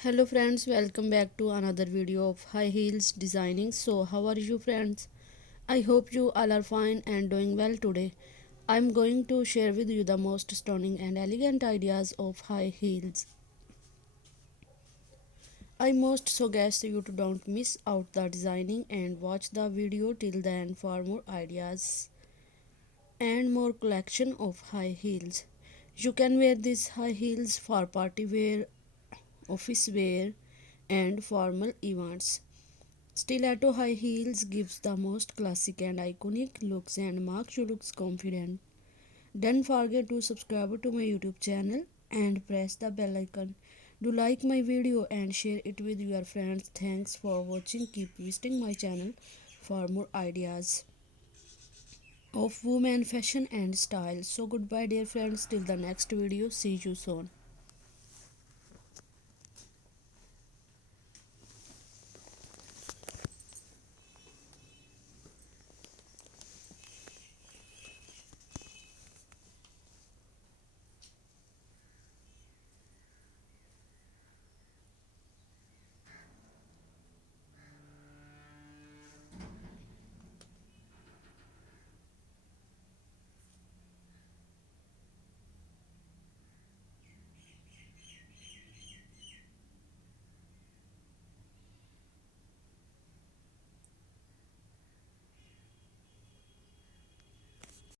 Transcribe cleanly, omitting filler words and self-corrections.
Hello friends, welcome back to another video of high heels designing. So how are you friends? I hope you all are fine and doing well today. I'm going to share with you the most stunning and elegant ideas of high heels. I most suggest you to don't miss out the designing and watch the video till the end for more ideas and more collection of high heels. You can wear these high heels for party wear, office wear and formal events. Stiletto high heels gives the most classic and iconic looks and makes you look confident. Don't forget to subscribe to my YouTube channel and press the bell icon. Do like my video and share it with your friends. Thanks for watching. Keep visiting my channel for more ideas of women fashion and style. So goodbye dear friends till the next video. See you soon.